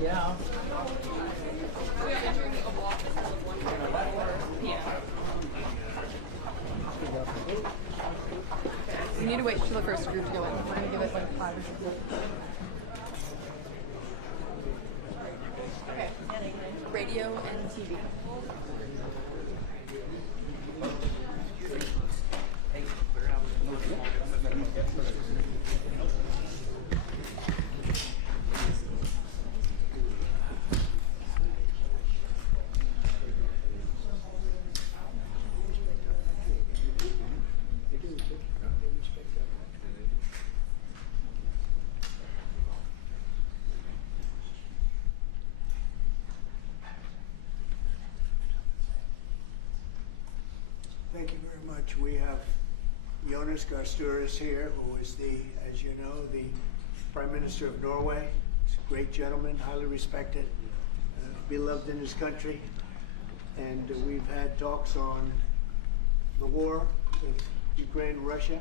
Yeah. We are entering the Oval Office as of 1:04 p.m. We need to wait for the first group to go in. We're going to give it like 5 or 6 minutes. Okay. Radio and TV. Thank you very much. We have Jonas Gahr here, who is the, as you know, the Prime Minister of Norway. He's a great gentleman, highly respected, beloved in his country. And we've had talks on the war with Ukraine and Russia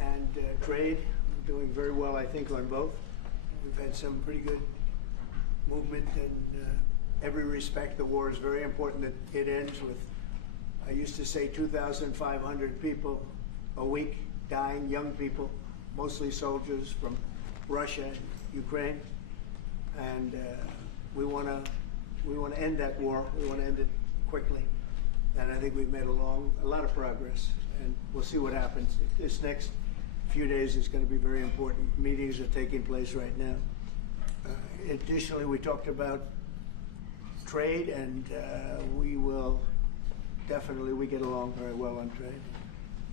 and trade. We're doing very well, I think, on both. We've had some pretty good movement in every respect. The war is very important that it ends with, I used to say, 2,500 people a week dying, young people, mostly soldiers from Russia and Ukraine. And we want to end that war. We want to end it quickly. And I think we've made a lot of progress. And we'll see what happens. This next few days is going to be very important. Meetings are taking place right now. Additionally, we talked about trade, and we will definitely, we get along very well on trade.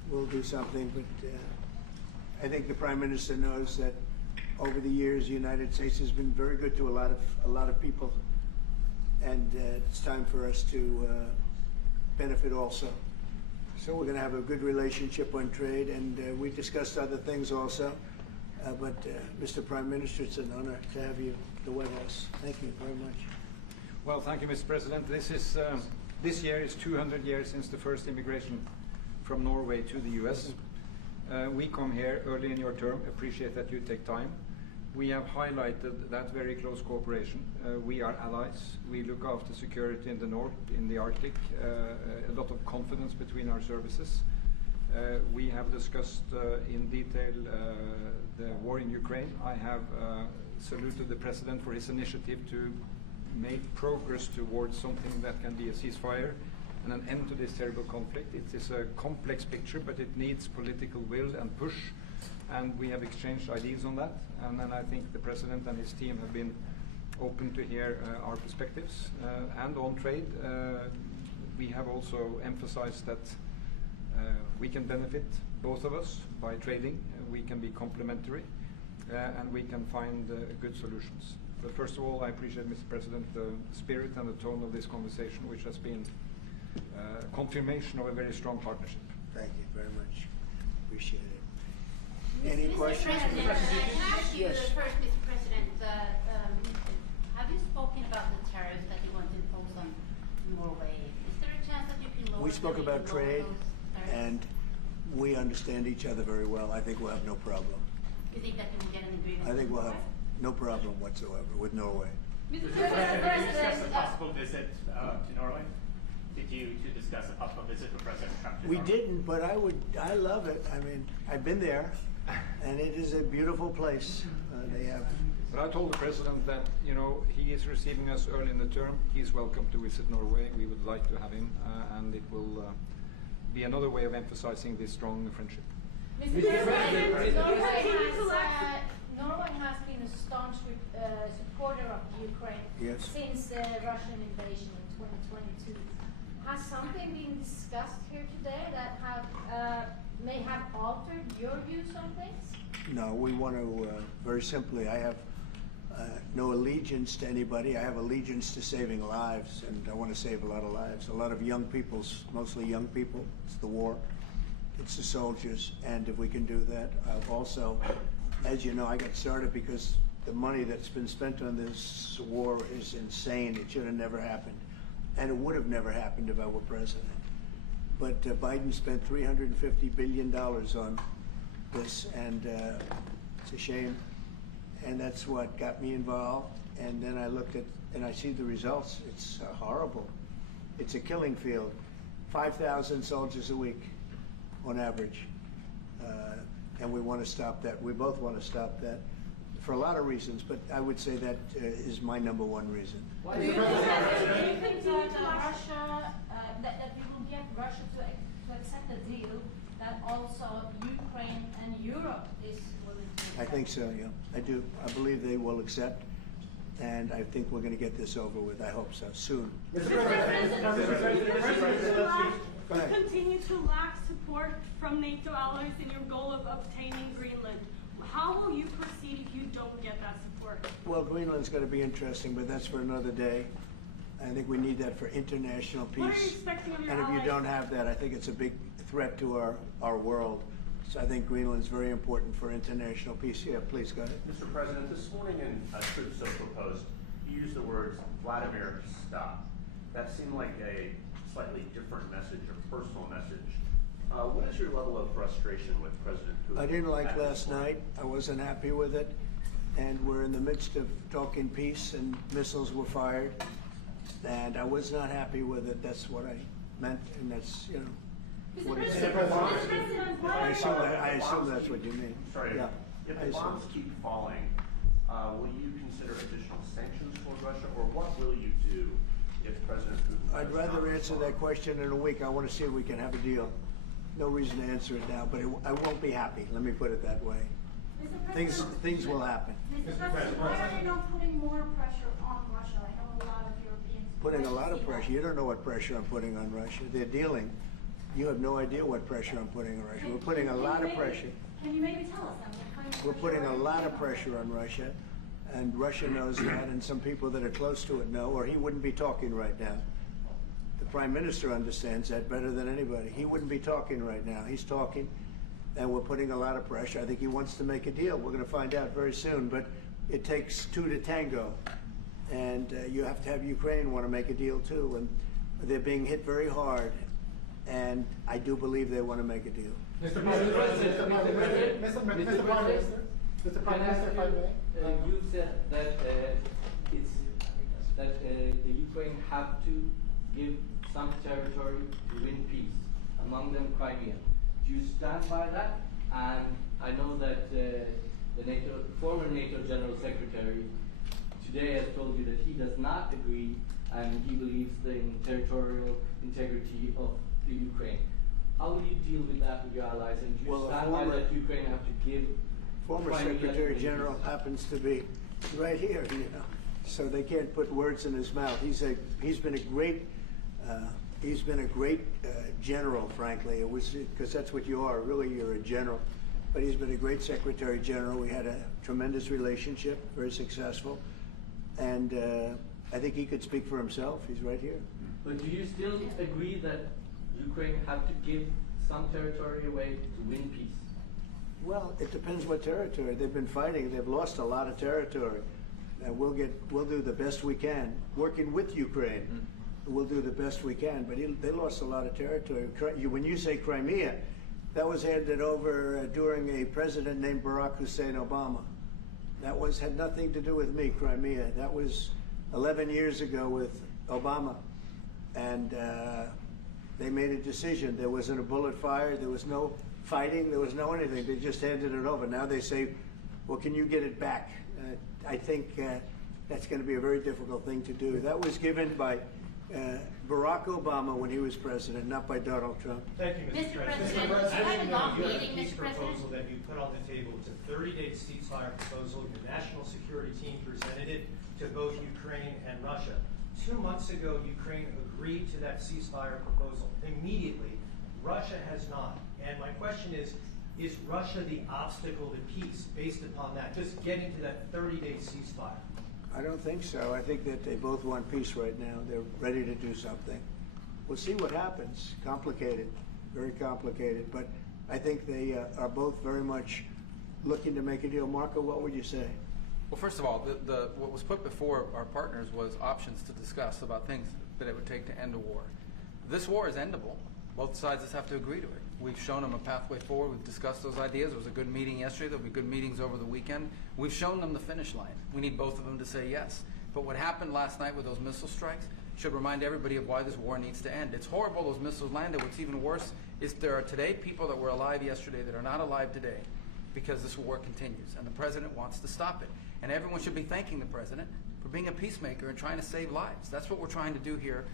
We'll do something, but I think the Prime Minister knows that over the years, the United States has been very good to a lot of people, and it's time for us to benefit also. So we're going to have a good relationship on trade, and we discussed other things also. But Mr. Prime Minister, it's an honor to have you at the White House. Thank you very much. Well, thank you, Mr. President. This year is 200 years since the first immigration from Norway to the U.S. We come here early in your term, appreciate that you take time. We have highlighted that very close cooperation. We are allies. We look after security in the north, in the Arctic, a lot of confidence between our services. We have discussed in detail the war in Ukraine. I have saluted the President for his initiative to make progress towards something that can be a ceasefire and an end to this terrible conflict. It is a complex picture, but it needs political will and push, and we have exchanged ideas on that. And then I think the President and his team have been open to hear our perspectives. And on trade, we have also emphasized that we can benefit, both of us, by trading. We can be complementary, and we can find good solutions. But first of all, I appreciate, Mr. President, the spirit and the tone of this conversation, which has been a confirmation of a very strong partnership. Thank you very much. Appreciate it. Any Mr. questions? President, can I ask you Yes. first, Mr. President, have you spoken about the tariffs that you want to impose on Norway? Is there a chance that you can lower We spoke them, about you can lower trade, those tariffs? and we understand each other very well. I think we'll have no problem. You think that you will get an agreement? I think we'll have with no problem whatsoever with Norway. Mr. Did you discuss a President, possible visit to Norway? Did you discuss a possible visit for President Trump to We Norway? didn't, but I love it. I mean, I've been there, and it is a beautiful place. They have. But I told the President that, you know, he is receiving us early in the term. He's welcome to visit Norway. We would like to have him, and it will be another way of emphasizing this strong friendship. Mr. President, Norway has been a staunch supporter of Ukraine Yes. since the Russian invasion in 2022. Has something been discussed here today that may have altered your views on things? No, we want to, very simply, I have no allegiance to anybody. I have allegiance to saving lives, and I want to save a lot of lives. A lot of young people, mostly young people. It's the war. It's the soldiers. And if we can do that, also, as you know, I got started because the money that's been spent on this war is insane. It should have never happened. And it would have never happened if I were president. But Biden spent $350 billion on this, and it's a shame. And that's what got me involved. and then I looked at, and I see the results. It's horrible. It's a killing field. 5,000 soldiers a week on average. And we want to stop that. We both want to stop that for a lot of reasons, but I would say that is my number one reason. Do you think that Russia, that we will get Russia to accept a deal that also Ukraine and Europe is willing to I accept? think so, yeah. I do. I believe they will accept, and I think we're going to get this over with. I hope so, soon. Go ahead. Continue to lack support from NATO allies in your goal of obtaining Greenland. How will you proceed if you don't get that support? Well, Greenland's going to be interesting, but that's for another day. I think we need that for international peace. What are you expecting of your And if you allies? don't have that, I think it's a big threat to our world. So I think Greenland's very important for international peace. Yeah, please, go ahead. Mr. President, this morning in Truth Social Post, you used the words Vladimir, stop. That seemed like a slightly different message, a personal message. What is your level of frustration with President Putin? I didn't like at this last point? night. I wasn't happy with it. And we're in the midst of talking peace, and missiles were fired. And I was not happy with it. That's what I meant, and that's, you know, what it said. I assume that's what you mean. Sorry, Yeah. if I the assume. bombs keep falling, will you consider additional sanctions toward Russia, or what will you do if President Putin I'd does rather not answer respond? that question in a week. I want to see if we can have a deal. No reason to answer it now, but I won't be happy. Let me put it that way. Things will happen. Mr. President, why are you not putting more pressure on Russia? I know a lot of Europeans. Putting a lot of pressure. You don't know what pressure I'm putting on Russia. They're dealing. You have no idea what pressure I'm putting on Russia. We're putting a lot of pressure. Can you maybe tell us then what kind of We're pressure putting are a you lot of on pressure on Russia, and Russia knows that, and some people that are close to it know, or he wouldn't be talking right now. The Prime Minister understands that better than anybody. He wouldn't be talking right now. He's talking, and we're putting a lot of pressure. I think he wants to make a deal. We're going to find out very soon, but it takes two to tango, and you have to have Ukraine want to make a deal too, and they're being hit very hard, and I do believe they want to make a deal. Mr. President, Mr. Prime Minister, if I may. You said that the Ukraine have to give some territory to win peace, among them Crimea. Do you stand by that? And I know that the former NATO General Secretary today has told you that he does not agree, and he believes in territorial integrity of the Ukraine. How will you deal with that with your allies? And do you Well, the stand by former- that Ukraine have to give Former Crimea Secretary to General win peace? happens to be right here, you know, so they can't put words in his mouth. He's been a great general, frankly. It was because that's what you are. Really, you're a general. But he's been a great Secretary General. We had a tremendous relationship, very successful, and I think he could speak for himself. He's right here. But do you still agree that Ukraine have to give some territory away to win peace? Well, it depends what territory. They've been fighting. They've lost a lot of territory. And we'll do the best we can. Working with Ukraine, we'll do the best we can. But they lost a lot of territory. When you say Crimea, that was handed over during a president named Barack Hussein Obama. That had nothing to do with me, Crimea. That was 11 years ago with Obama. And they made a decision. There wasn't a bullet fired. There was no fighting. There was no anything. They just handed it over. Now they say, well, can you get it back? I think that's going to be a very difficult thing to do. That was given by Barack Obama when he was president, not by Donald Trump. Thank you, Mr. Mr. President. President, As I have a you long know, you have a meeting, peace Mr. President. proposal that you put on the table. It's a 30-day ceasefire proposal. Your national security team presented it to both Ukraine and Russia. 2 months ago, Ukraine agreed to that ceasefire proposal. Immediately, Russia has not. And my question is Russia the obstacle to peace based upon that, just getting to that 30-day ceasefire? I don't think so. I think that they both want peace right now. They're ready to do something. We'll see what happens. Complicated, very complicated. But I think they are both very much looking to make a deal. Marco, what would you say? Well, first of all, what was put before our partners was options to discuss about things that it would take to end a war. This war is endable. Both sides just have to agree to it. We've shown them a pathway forward. We've discussed those ideas. It was a good meeting yesterday. There'll be good meetings over the weekend. We've shown them the finish line. We need both of them to say yes. But what happened last night with those missile strikes should remind everybody of why this war needs to end. It's horrible those missiles landed. What's even worse is there are today people that were alive yesterday that are not alive today because this war continues, and the president wants to stop it. And everyone should be thanking the president for being a peacemaker and trying to save lives. That's what we're trying to do here.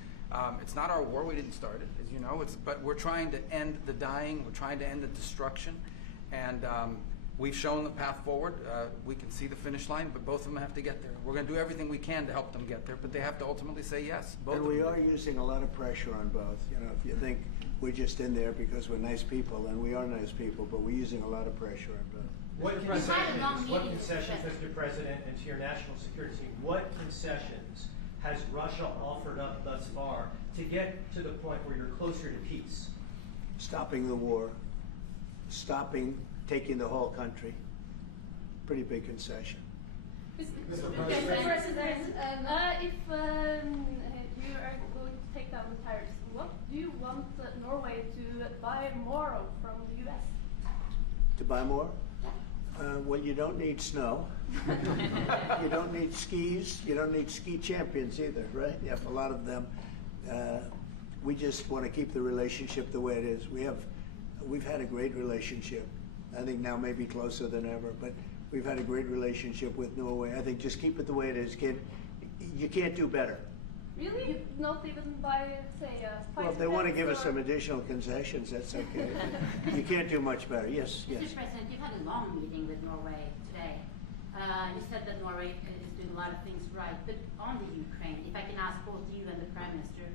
It's not our war. We didn't start it, as you know. But we're trying to end the dying. We're trying to end the destruction. And we've shown the path forward. We can see the finish line, but both of them have to get there. We're going to do everything we can to help them get there, but they have to ultimately say yes. Both And of we them. are using a lot of pressure on both. You know, if you think we're just in there because we're nice people, and we are nice people, but we're using a lot of pressure on both. What You had a long concessions, what meeting with the concessions, president. Mr. President, and to your national security team, what concessions has Russia offered up thus far to get to the point where you're closer to peace? Stopping the war, stopping taking the whole country. Pretty big concession. Mr. President. President, if you are going to take down the tariffs, what do you want Norway to buy more of from the U.S.? To buy more? Well, you don't need snow. You don't need skis. You don't need ski champions either, right? You have a lot of them. We just want to keep the relationship the way it is. We've had a great relationship. I think now maybe closer than ever, but we've had a great relationship with Norway. I think just keep it the way it is, kid. You can't do better. Really? Not even by, say, Well, if they want to give us some additional concessions, that's okay. You can't do much better. Yes, yes. Mr. President, you've had a long meeting with Norway today. You said that Norway is doing a lot of things right, but on the Ukraine, if I can ask both you and the Prime Minister,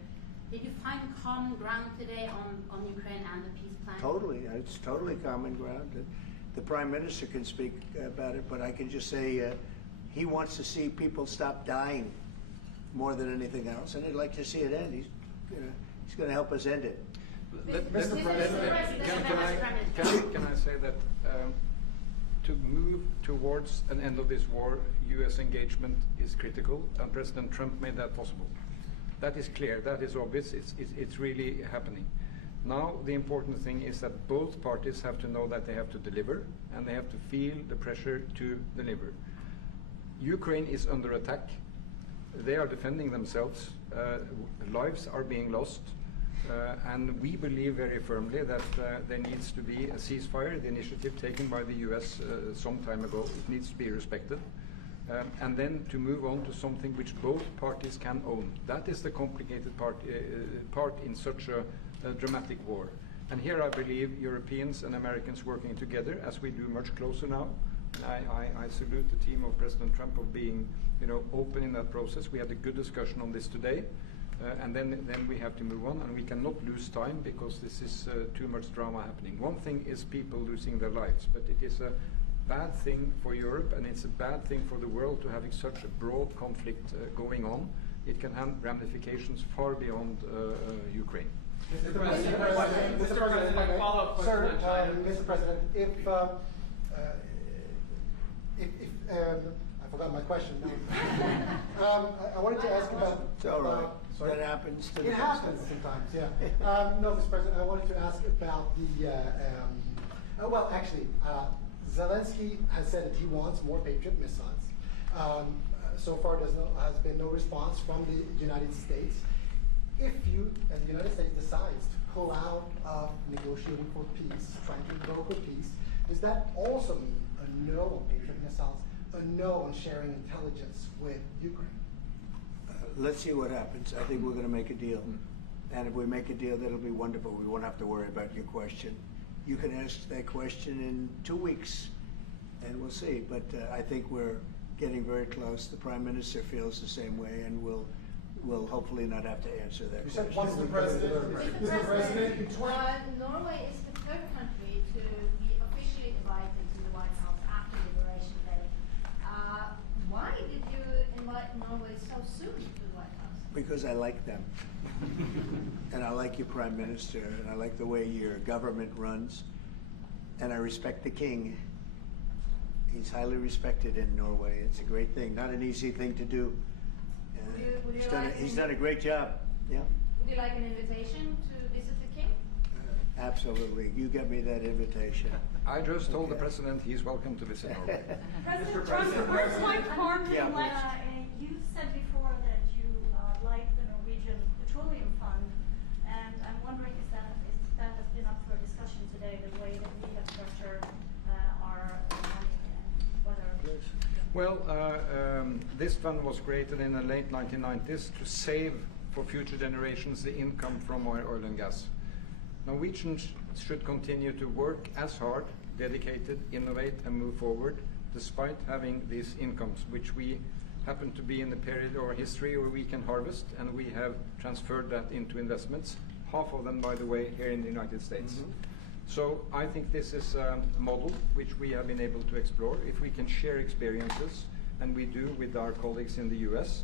did you find common ground today on Ukraine and the peace plan? Totally. It's totally common ground. The Prime Minister can speak about it, but I can just say he wants to see people stop dying more than anything else, and he'd like to see it end. He's going to help us end it. Mr. President. Can I say that to move towards an end of this war, U.S. engagement is critical, and President Trump made that possible. That is clear. That is obvious. It's really happening. Now the important thing is that both parties have to know that they have to deliver, and they have to feel the pressure to deliver. Ukraine is under attack. They are defending themselves. Lives are being lost. And we believe very firmly that there needs to be a ceasefire, the initiative taken by the US some time ago. It needs to be respected. And then to move on to something which both parties can own. That is the complicated part in such a dramatic war. And here I believe Europeans and Americans working together, as we do much closer now. I salute the team of President Trump of being, open in that process. We had a good discussion on this today, and then we have to move on, and we cannot lose time because this is too much drama happening. One thing is people losing their lives, but it is a bad thing for Europe, and it's a bad thing for the world to having such a broad conflict going on. It can have ramifications far beyond Ukraine. Mr. President, follow-up question sir, on China. Mr. President, if I forgot my question. I wanted to ask about. It's all right. That happens to the It best of happens us. sometimes, yeah. No, Mr. President, I wanted to ask about the. Well, actually, Zelensky has said that he wants more Patriot missiles. So far, has been no response from the United States. If you, as the United States, decides to pull out of negotiating for peace, trying to broker peace, does that also mean a no on Patriot missiles, a no on sharing intelligence with Ukraine? Let's see what happens. I think we're going to make a deal. And if we make a deal, that'll be wonderful. We won't have to worry about your question. You can ask that question in 2 weeks, and we'll see. But I think we're getting very close. The Prime Minister feels the same way, and we'll hopefully not have to answer that You question. said once the president. Mr. President, Norway is the third country to be officially invited to the White House after Liberation Day. Why did you invite Norway so soon to the White House? Because I like them. And I like your Prime Minister, and I like the way your government runs, and I respect the King. He's highly respected in Norway. It's a great thing, not an easy thing to do. Would you He's like done a great job. Yeah. Would you like an invitation to visit the King? Absolutely. You get me that invitation. I just told the Okay. President he's welcome to visit Norway. President Trump, where's Mike Harmon? Yeah, You said before that you like the Norwegian Petroleum Fund, and I'm wondering if that has been up for discussion today, the way that we have structured our money, and whether. Well, this fund was created in the late 1990s to save for future generations the income from oil and gas. Norwegians should continue to work as hard, dedicated, innovate, and move forward, despite having these incomes, which we happen to be in the period of our history where we can harvest, and we have transferred that into investments, half of them, by the way, here in the United States. So I think this is a model which we have been able to explore. If we can share experiences, and we do with our colleagues in the US,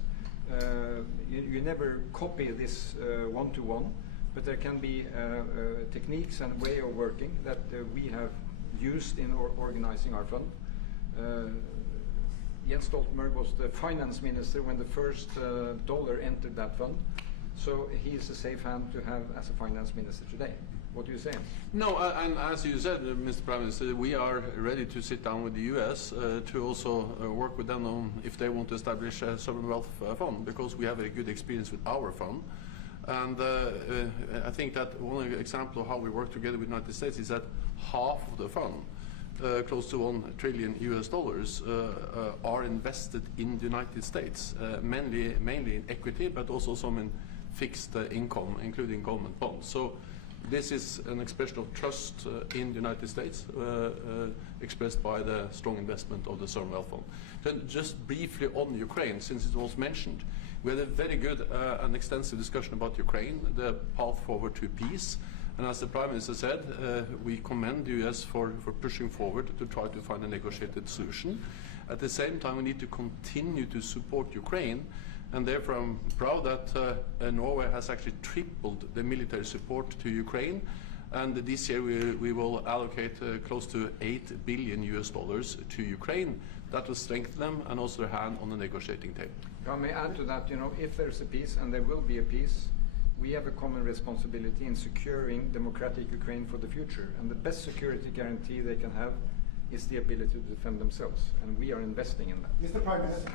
you never copy this one-to-one, but there can be techniques and way of working that we have used in organizing our fund. Jens Stoltenberg was the finance minister when the first dollar entered that fund, so he's a safe hand to have as a finance minister today. What do you say? No, and as you said, Mr. Prime Minister, we are ready to sit down with the U.S. To also work with them on if they want to establish a sovereign wealth fund, because we have a good experience with our fund. And I think that one example of how we work together with the United States is that half of the fund, close to $1 trillion US, are invested in the United States, mainly in equity, but also some in fixed income, including government bonds. So this is an expression of trust in the United States, expressed by the strong investment of the Sovereign Wealth Fund. Then just briefly on Ukraine, since it was mentioned, we had a very good and extensive discussion about Ukraine, the path forward to peace. And as the Prime Minister said, we commend the US for pushing forward to try to find a negotiated solution. At the same time, we need to continue to support Ukraine, and therefore I'm proud that Norway has actually tripled the military support to Ukraine. And this year we will allocate close to $8 billion US to Ukraine. That will strengthen them and also their hand on the negotiating table. If I may add to that, if there's a peace, and there will be a peace, we have a common responsibility in securing democratic Ukraine for the future. And the best security guarantee they can have is the ability to defend themselves. And we are investing in that. Mr. Prime Minister,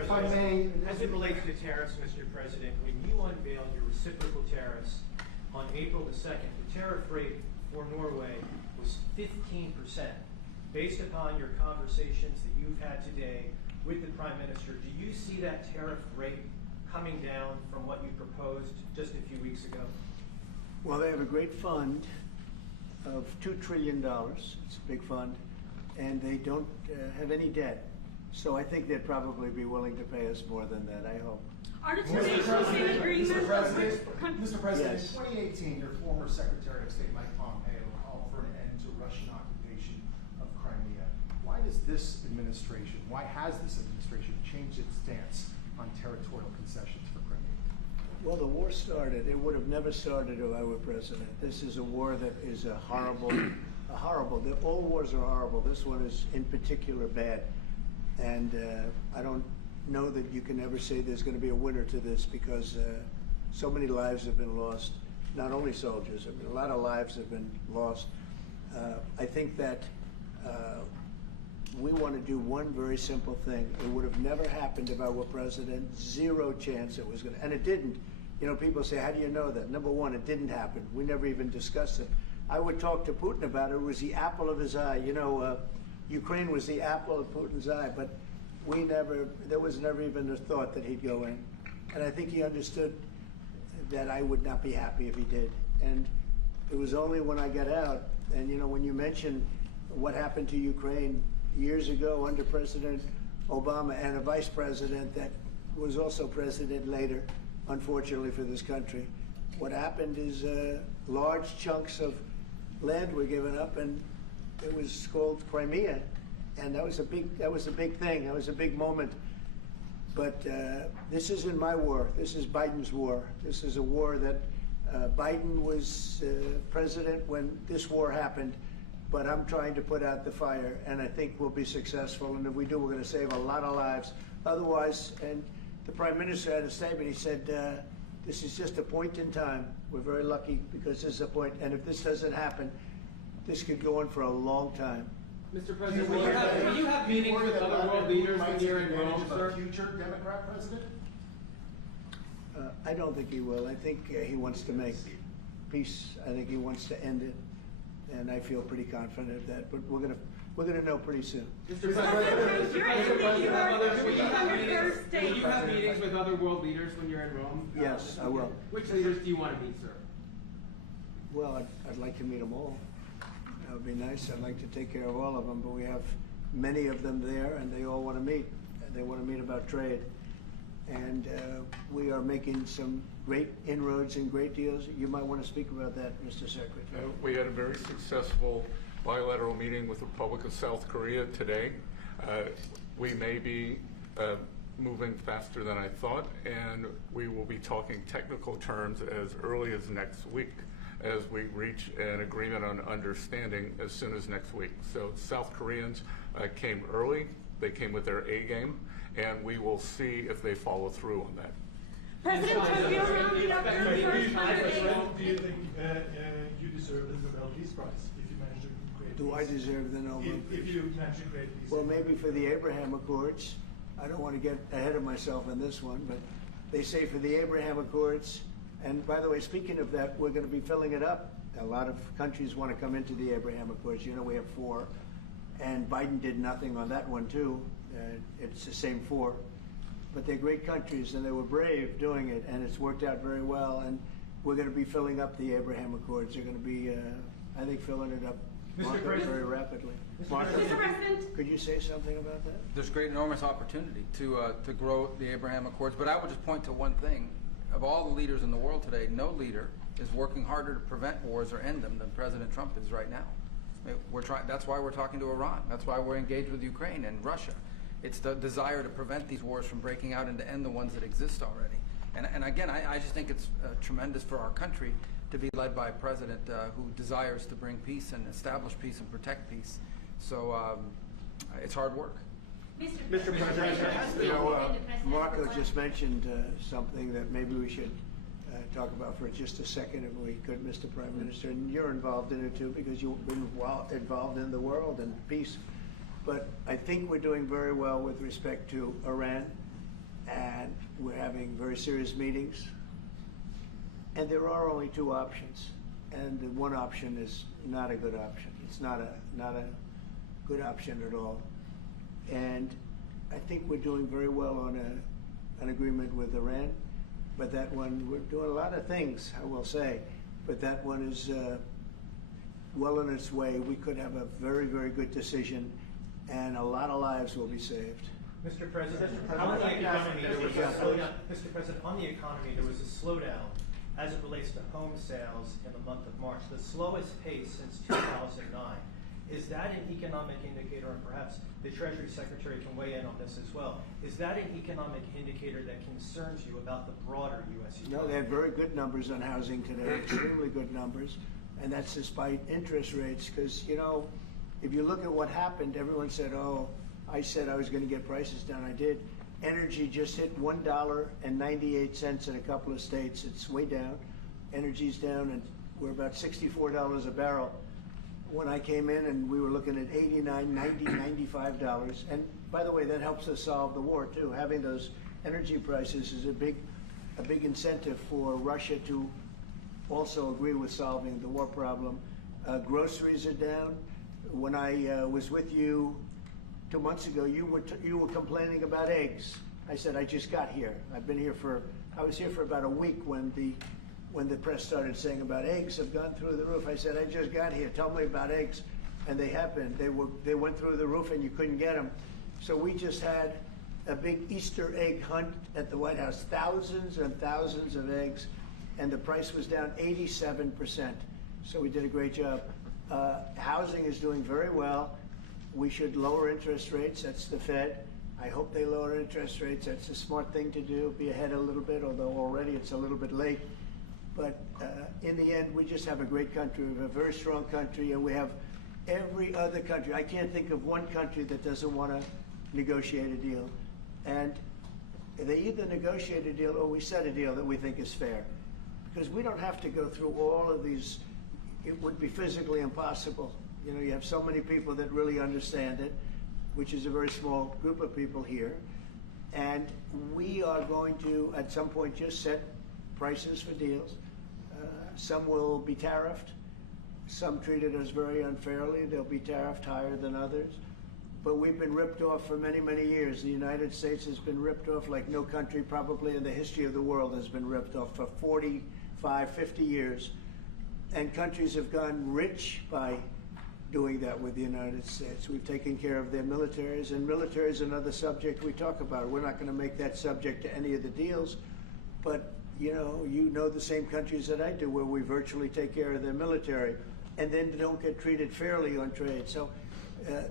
if I may. As it relates to tariffs, Mr. President, when you unveiled your reciprocal tariffs on April the 2nd, the tariff rate for Norway was 15%. Based upon your conversations that you've had today with the Prime Minister, do you see that tariff rate coming down from what you proposed just a few weeks ago? Well, they have a great fund of $2 trillion. It's a big fund, and they don't have any debt. So I think they'd probably be willing to pay us more than that, I hope. Are the two nations in agreement? Mr. President, Yes. in 2018, your former Secretary of State Mike Pompeo called for an end to Russian occupation of Crimea. Why does this administration, why has this administration changed its stance on territorial concessions for Crimea? Well, the war started. It would have never started if I were president. This is a war that is a horrible. All wars are horrible. This one is in particular bad. And I don't know that you can ever say there's going to be a winner to this, because so many lives have been lost. Not only soldiers, I mean, a lot of lives have been lost. I think that we want to do one very simple thing. It would have never happened if I were president. Zero chance it was going to, and it didn't. People say, how do you know that? Number one, it didn't happen. We never even discussed it. I would talk to Putin about it. It was the apple of his eye. Ukraine was the apple of Putin's eye, but there was never even a thought that he'd go in. And I think he understood that I would not be happy if he did. And it was only when I got out, and when you mention what happened to Ukraine years ago under President Obama and a vice president that was also president later, unfortunately for this country, what happened is large chunks of land were given up, and it was called Crimea, and that was a big thing. That was a big moment. But this isn't my war. This is Biden's war. This is a war that Biden was president when this war happened. But I'm trying to put out the fire, and I think we'll be successful. And if we do, we're going to save a lot of lives. Otherwise, and the Prime Minister had a statement. He said, This is just a point in time. We're very lucky because this is a point, and if this doesn't happen, this could go on for a long time. Mr. President, will you have meetings with other world leaders when you're in Rome, sir? Future Democrat president? I don't think he will. I think he wants to make peace. I think he wants to end it, and I feel pretty confident of that. But we're gonna know pretty soon. Mr. President, will you have meetings with other world leaders when you're in Rome? Yes, I will. Which leaders do you want to meet, sir? Well, I'd like to meet them all. That would be nice. I'd like to take care of all of them, but we have many of them there, and they all want to meet. They want to meet about trade. And we are making some great inroads and great deals. You might want to speak about that, Mr. Secretary. We had a very successful bilateral meeting with the Republic of South Korea today. We may be moving faster than I thought, and we will be talking technical terms as early as next week as we reach an agreement on understanding as soon as next week. So South Koreans came early. They came with their A game, and we will see if they follow through on that. President Trump, you're rounding up your first Do you think you deserve the Nobel Peace Prize if you manage to create Do I deserve the Nobel Peace? If you manage to create peace? Well, maybe for the Abraham Accords. I don't want to get ahead of myself in this one, but they say for the Abraham Accords, and by the way, speaking of that, we're going to be filling it up. A lot of countries want to come into the Abraham Accords. You know, we have 4, and Biden did nothing on that one, too. It's the same 4. But they're great countries, and they were brave doing it, and it's worked out very well. And we're going to be filling up the Abraham Accords. They're going to be, I think, filling it up very rapidly. Martha, could you say something about that? There's great, enormous opportunity to grow the Abraham Accords. But I would just point to one thing. Of all the leaders in the world today, no leader is working harder to prevent wars or end them than President Trump is right now. That's why we're talking to Iran. That's why we're engaged with Ukraine and Russia. It's the desire to prevent these wars from breaking out and to end the ones that exist already. And again, I just think it's tremendous for our country to be led by a president who desires to bring peace and establish peace and protect peace. So it's hard work. Mr. President, you know, Marco just mentioned something that maybe we should talk about for just a second, if we could, Mr. Prime Minister. And you're involved in it too, because you've been involved in the world and peace. But I think we're doing very well with respect to Iran, and we're having very serious meetings. And there are only 2 options, and the one option is not a good option. It's not a good option at all. And I think we're doing very well on an agreement with Iran, but that one, we're doing a lot of things, I will say, but that one is well on its way. We could have a very, very good decision, and a lot of lives will be saved. Mr. President, on the economy, there was a slowdown. Mr. President, on the economy, there was a slowdown as it relates to home sales in the month of March, the slowest pace since 2009. Is that an economic indicator, and perhaps the Treasury Secretary can weigh in on this as well, is that an economic indicator that concerns you about the broader U.S. economy? No, they had very good numbers on housing today, extremely good numbers, and that's despite interest rates, because, you know, if you look at what happened, everyone said, oh, I said I was going to get prices down. I did. Energy just hit $1.98 in a couple of states. It's way down. Energy's down, and we're about $64 a barrel. When I came in, and we were looking at $89, $90, $95. And by the way, that helps us solve the war too. Having those energy prices is a big incentive for Russia to also agree with solving the war problem. Groceries are down. When I was with you 2 months ago, you were complaining about eggs. I said I just got here. I was here for about a week when the press started saying about eggs have gone through the roof. I said, I just got here. Tell me about eggs. And they have been. They went through the roof and you couldn't get them. So we just had a big Easter egg hunt at the White House. Thousands and thousands of eggs. And the price was down 87%. So we did a great job. Housing is doing very well. We should lower interest rates. That's the Fed. I hope they lower interest rates. That's a smart thing to do. Be ahead a little bit, although already it's a little bit late. But in the end, we just have a great country. We have a very strong country, and we have every other country. I can't think of one country that doesn't want to negotiate a deal. And they either negotiate a deal or we set a deal that we think is fair. Because we don't have to go through all of these, it would be physically impossible. You know, you have so many people that really understand it, which is a very small group of people here. And we are going to, at some point, just set prices for deals. Some will be tariffed. Some treated us very unfairly. They'll be tariffed higher than others. But we've been ripped off for many, many years. The United States has been ripped off like no country probably in the history of the world has been ripped off for 45, 50 years. And countries have gone rich by doing that with the United States. We've taken care of their militaries, and military is another subject we talk about. We're not going to make that subject to any of the deals, but you know the same countries that I do where we virtually take care of their military and then don't get treated fairly on trade. So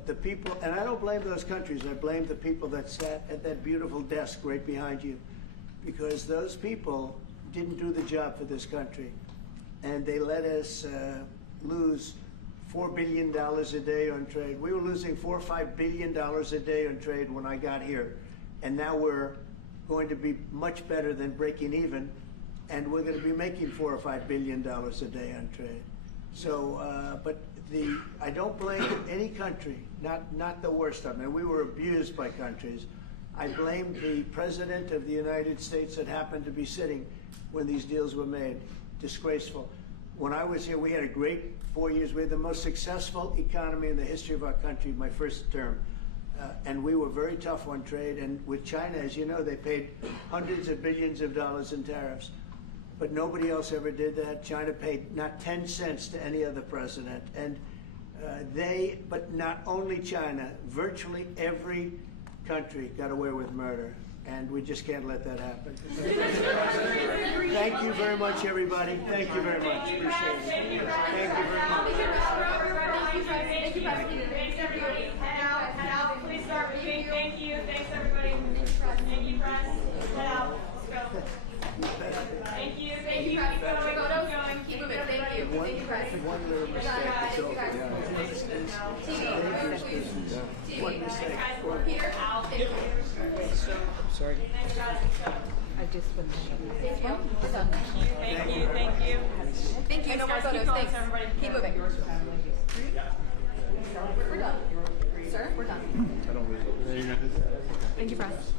the people, and I don't blame those countries, I blame the people that sat at that beautiful desk right behind you, because those people didn't do the job for this country, and they let us lose $4 billion a day on trade. We were losing $4 or $5 billion a day on trade when I got here, and now we're going to be much better than breaking even, and we're going to be making $4 or $5 billion a day on trade. So, but I don't blame any country, not the worst of them. And we were abused by countries. I blame the President of the United States that happened to be sitting when these deals were made. Disgraceful. When I was here, we had a great 4 years. We had the most successful economy in the history of our country, my first term. And we were very tough on trade. And with China, as you know, they paid hundreds of billions of dollars in tariffs. But nobody else ever did that. China paid not 10 cents to any other president. And but not only China, virtually every country got away with murder. And we just can't let that happen. Thank you very much, everybody. Thank you very much. Appreciate it. Thank you very much. Thank you, thanks everybody. Head out. Please start with me. Thank you. Thanks everybody. Thank you, press. Head out. Let's go. Thank you. Thank you. Keep going. Keep moving. Thank you. Thank you, press. One little mistake. It's over. One mistake. Peter, out. Thank you. Sorry. I just went Thank you. Thank you. Thank you. Thank you. No more photos. Thanks. Keep moving. We're done. Sir, we're done. I don't really. Thank you, press.